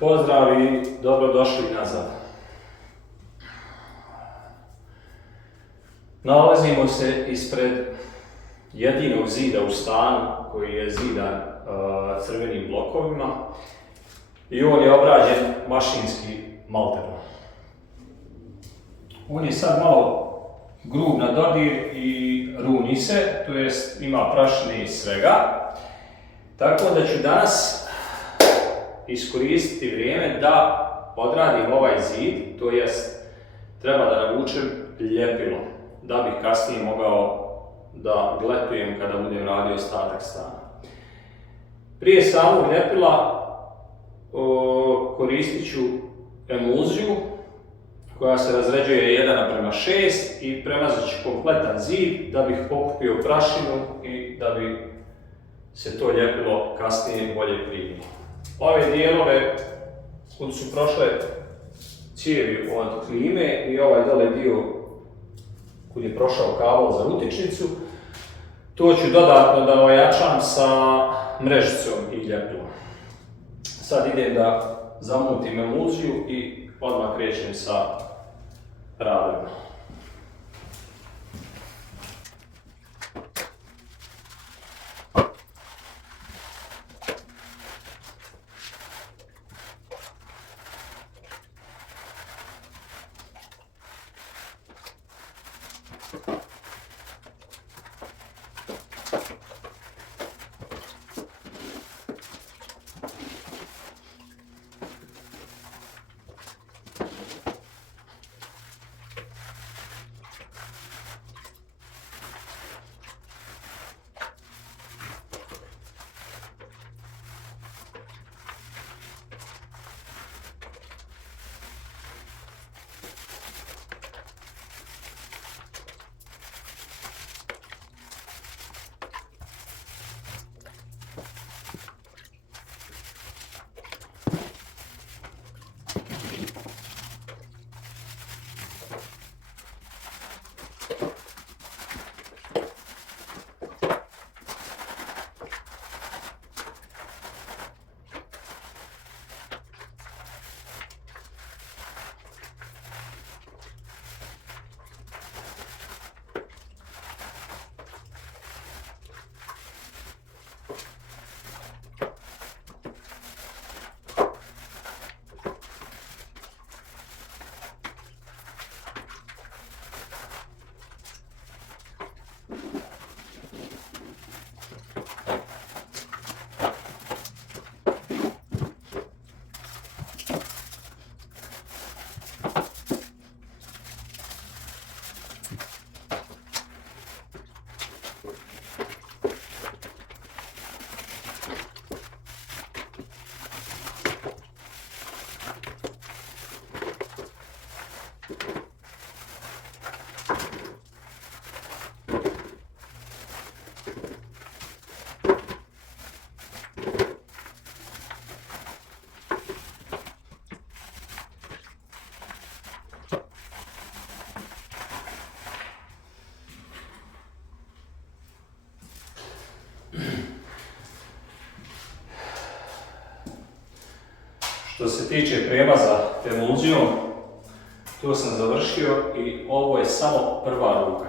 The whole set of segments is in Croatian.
Pozdrav i dobrodošli nazad. Nalazimo se ispred jedinog zida u stanu koji je zidan crvenim blokovima i on je obrađen mašinski malterom. On je sad malo grub na dodir i runi se, to jest ima prašine i svega. Tako da ću danas iskoristiti vrijeme da odradim ovaj zid, to jest treba da navučem ljepilo, da bih kasnije mogao da gletujem kada budem radio ostatak stana. Prije samog ljepila koristit ću emulziju koja se razređuje 1:6 i premazat ću kompletan zid da bih pokupio prašinu i da bi se to ljepilo kasnije bolje primilo. Ove dijelove kud su prošle cijevi od klime i ovaj dole dio kud je prošao kabel za utičnicu, to ću dodatno da ojačam sa mrežicom i ljepilom. Sad idem da zamutim emulziju i odmah krećem sa radom. Što se tiče premaza emulzijom, to sam završio i ovo je samo prva ruka.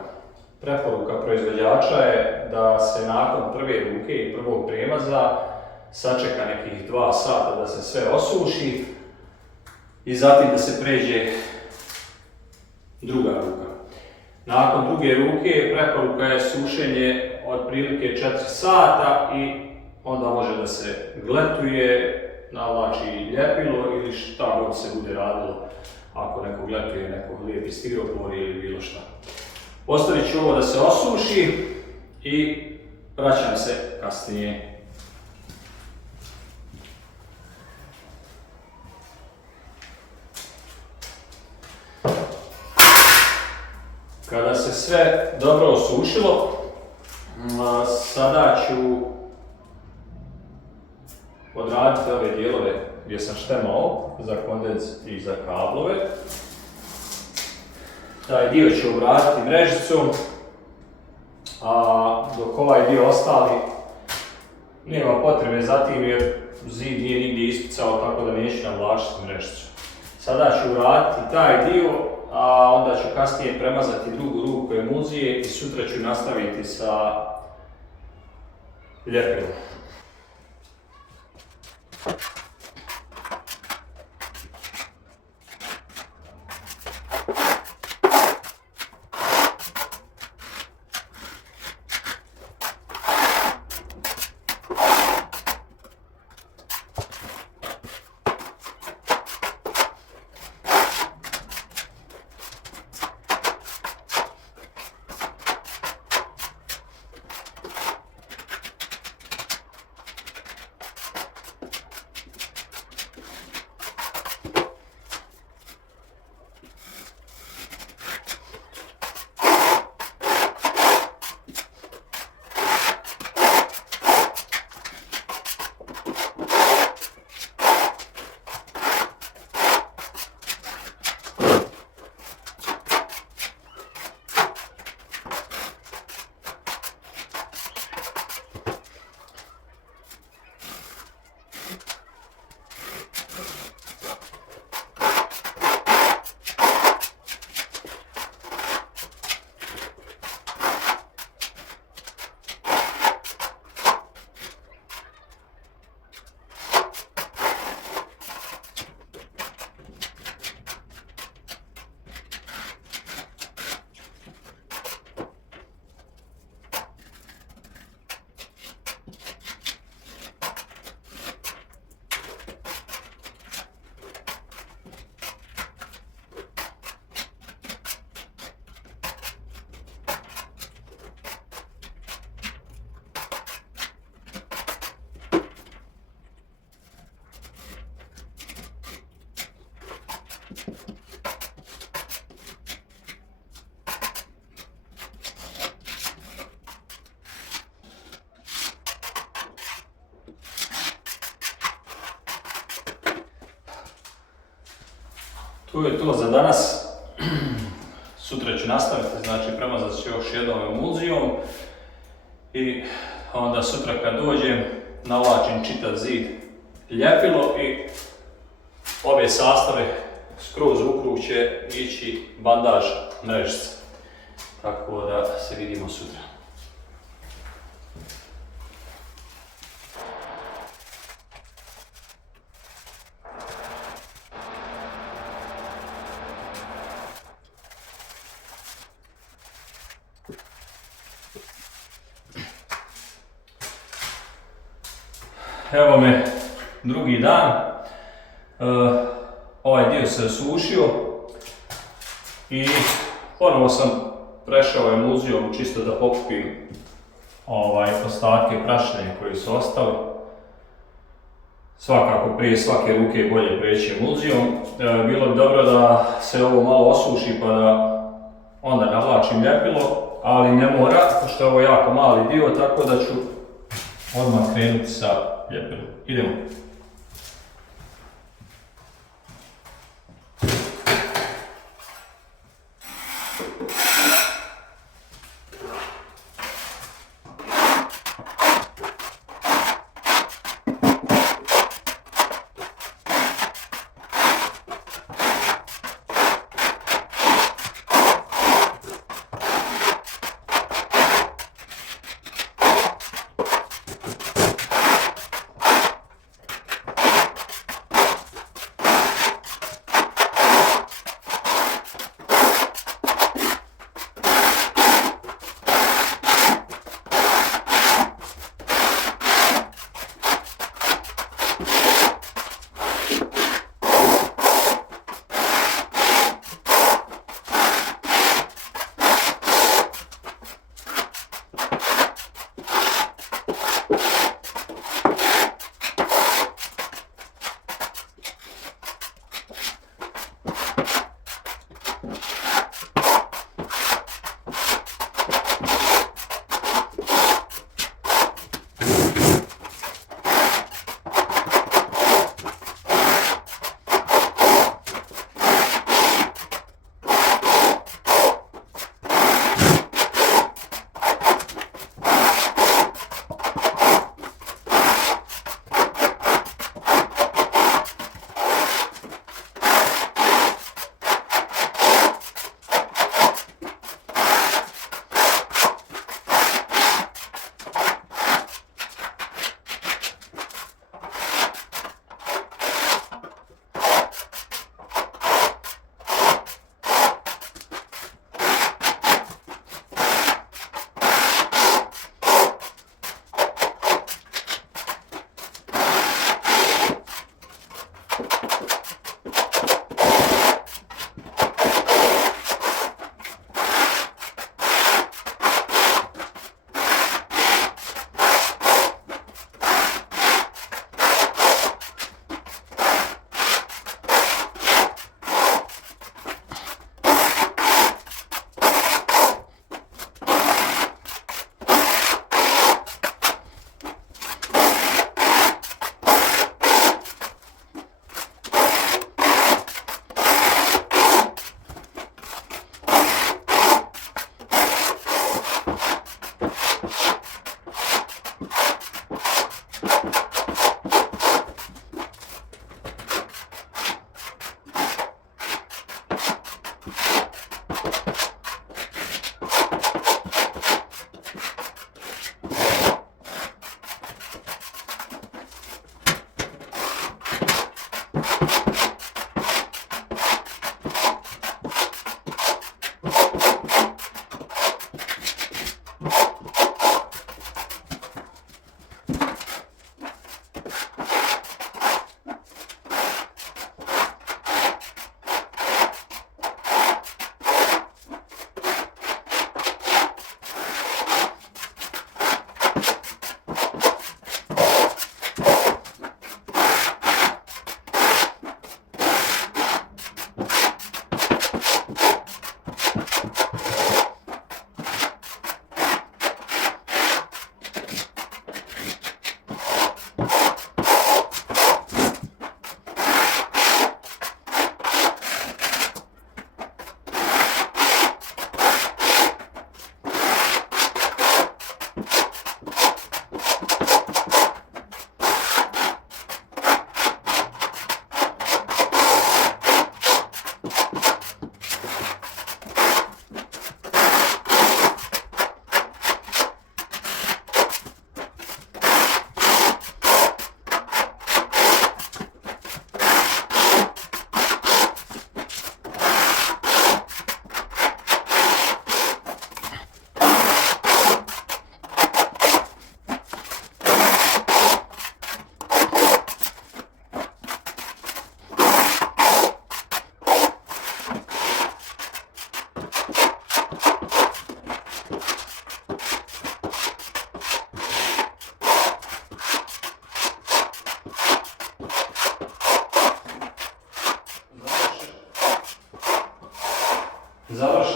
Preporuka proizvođača je da se nakon prve ruke i prvog premaza sačeka nekih 2 sata da se sve osuši i zatim da se pređe druga ruka. Nakon druge ruke preporuka je sušenje otprilike 4 sata i onda može da se gletuje, navlači ljepilo ili šta god se bude radilo ako neko gletuje, neko lijepi stiropor ili bilo šta. Ostavit ću ovo da se osuši i vraćam se kasnije. Kada se sve dobro osušilo, sada ću odraditi ove dijelove gdje sam štemao za kondens i za kablove. Taj dio ću obraditi mrežicom, a dok ovaj dio ostali nema potrebe za tim jer zid nije nigdje ispucao, tako da neću navlačiti mrežicu. Sada ću uraditi taj dio, a onda ću kasnije premazati drugu ruku emulzije i sutra ću nastaviti sa ljepilom. Tu je to za danas. Sutra ću nastaviti, znači premazat ću još jednom emulzijom i onda sutra kad dođem navlačim čitav zid ljepilo i ove sastave skroz u krug će ići bandaž mrežice. Tako da se vidimo sutra. Evo me drugi dan, ovaj dio se osušio i ponovo sam prešao emulzijom čisto da pokupim ostatke prašine koji su ostali. Svakako prije svake ruke je bolje preći emulzijom. Bilo bi dobro da se ovo malo osuši pa da onda navlačim ljepilo, ali ne mora, pošto je ovo jako mali dio, tako da ću odmah krenuti sa ljepilom. Idemo.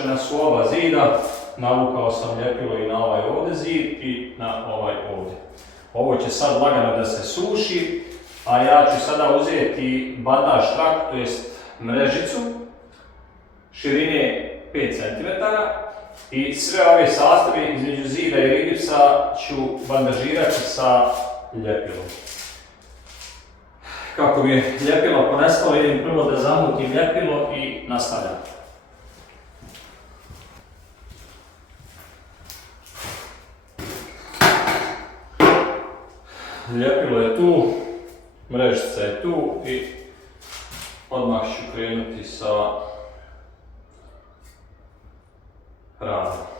završena su oba zida, navukao sam ljepilo i na ovaj ovdje zid i na ovaj ovdje. Ovo će sad lagano da se suši, a ja ću sada uzeti bandaž trak, to jest mrežicu, širine 5 cm i sve ove sastave između zida i rigipsa ću bandažirati sa ljepilom. Kako mi je ljepilo ponestalo, idem prvo da zamutim ljepilo i nastavljam. Ljepilo je tu, mrežica je tu i odmah ću krenuti sa radom.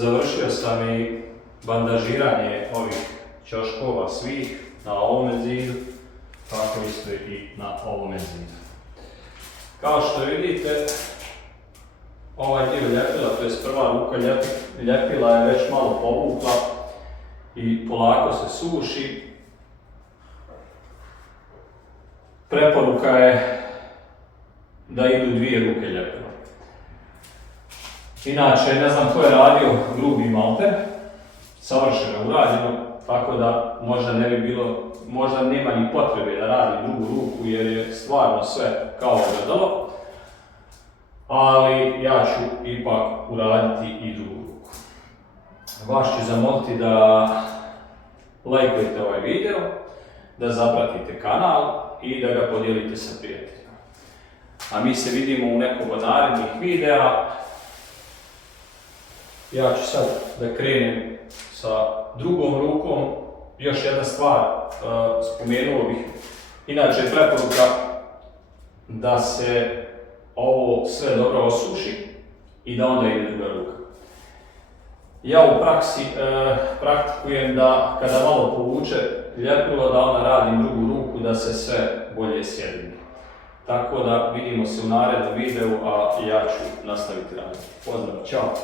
Završio sam i bandažiranje ovih ćoškova svih na ovome zidu, tako isto i na ovome zidu. Kao što vidite, ovaj dio ljepila, to je prva ruka ljepila je već malo povukla i polako se suši. Preporuka je da idu dvije ruke ljepila. Inače, ne znam ko je radio grubi malter, savršeno urađeno, tako da možda ne bi bilo, možda nema ni potrebe da radi drugu ruku jer je stvarno sve kao ogledalo. Ali ja ću ipak uraditi i drugu ruku. Vas ću zamoliti da lajkujete ovaj video, da zapratite kanal i da ga podijelite sa prijateljima. A mi se vidimo u nekom od narednih videa. Ja ću sad da krenem sa drugom rukom. Još jedna stvar, spomenuo bih, inače je preporuka da se ovo sve dobro osuši i da onda ide druga ruka. Ja u praksi praktikujem da kada malo povuče ljepilo da onda radim drugu ruku da se sve bolje sjedini. Tako da vidimo se u narednom videu, a ja ću nastaviti raditi. Pozdrav, čao!